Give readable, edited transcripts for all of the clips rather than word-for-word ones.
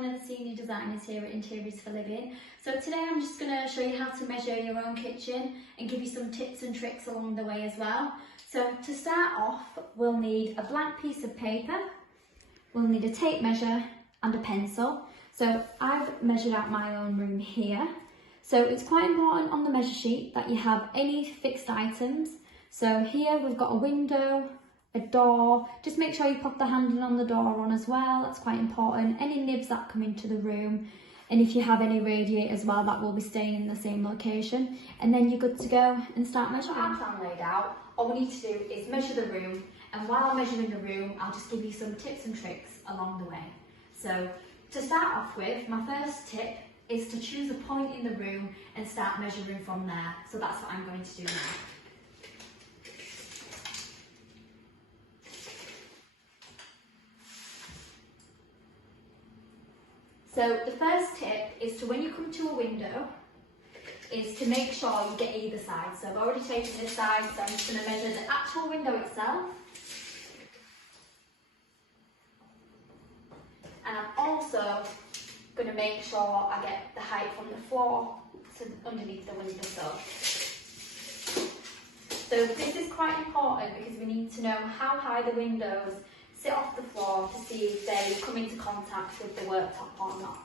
one of the senior designers here at Interiors for Living. So today I'm just going to show you how to measure your own kitchen and give you some tips and tricks along the way as well. So to start off, we'll need a blank piece of paper, we'll need a tape measure and a pencil. So I've measured out my own room here. So it's quite important on the measure sheet that you have any fixed items. So here we've got a window, a door. Just make sure you pop the handle on the door on as well, that's quite important. Any nibs that come into the room, and if you have any radiators as well, that will be staying in the same location. And then you're good to go and start measuring. Our plan laid out, all we need to do is measure the room, and while I'm measuring the room, I'll just give you some tips and tricks along the way. So to start off with, my first tip is to choose a point in the room and start measuring from there. So that's what I'm going to do now. So the first tip is to, when you come to a window, is to make sure you get either side. So I've already taken this side, so I'm just going to measure the actual window itself. And I'm also going to make sure I get the height from the floor to underneath the windowsill. So this is quite important because we need to know how high the windows sit off the floor to see if they come into contact with the worktop or not.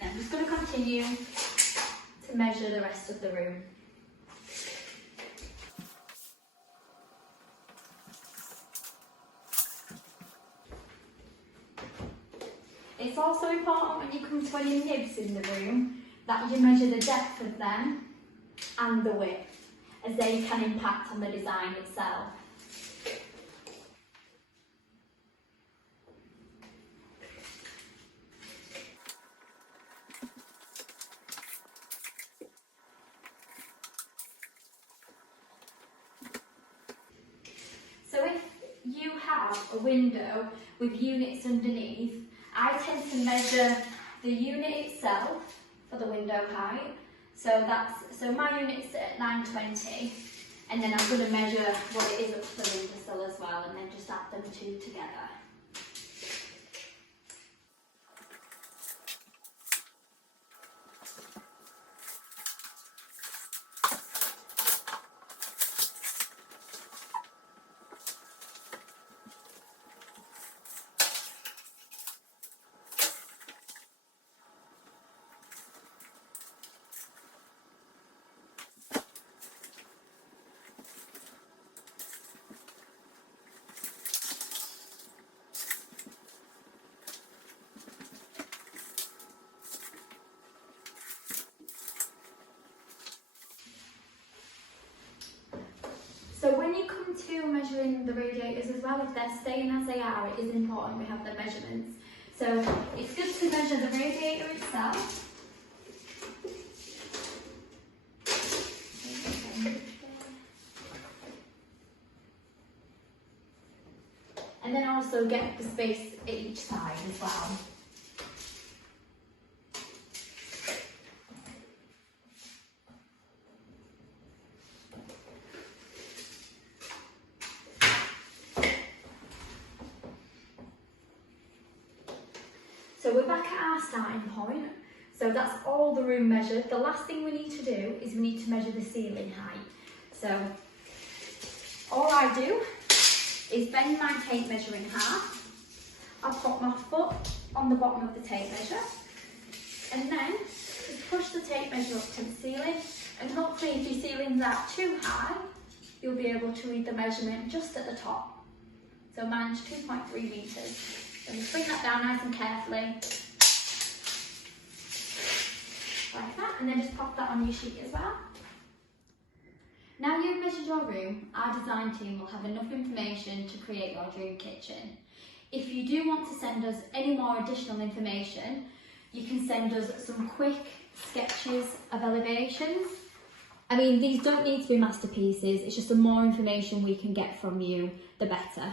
And I'm just going to continue to measure the rest of the room. It's also important when you come to any nibs in the room that you measure the depth of them and the width, as they can impact on the design itself. So if you have a window with units underneath, I tend to measure the unit itself for the window height. So my unit's at 920, and then I'm going to measure what it is up to the windowsill as well, and then just add them two together. So when you come to measuring the radiators as well, if they're staying as they are, it is important we have the measurements. So it's good to measure the radiator itself. And then also get the space at each side as well. So we're back at our starting point. So that's all the room measured. The last thing we need to do is we need to measure the ceiling height. So all I do is bend my tape measure in half. I put my foot on the bottom of the tape measure, and then just push the tape measure up to the ceiling, and hopefully if your ceilings are too high, you'll be able to read the measurement just at the top. So mine's 2.3 metres. So just bring that down nice and carefully, like that, and then just pop that on your sheet as well. Now you've measured your room, our design team will have enough information to create your dream kitchen. If you do want to send us any more additional information, you can send us some quick sketches of elevations. I mean, these don't need to be masterpieces, it's just the more information we can get from you, the better.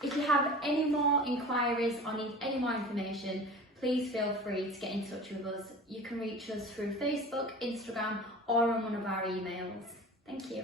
If you have any more inquiries or need any more information, please feel free to get in touch with us. You can reach us through Facebook, Instagram, or on one of our emails. Thank you.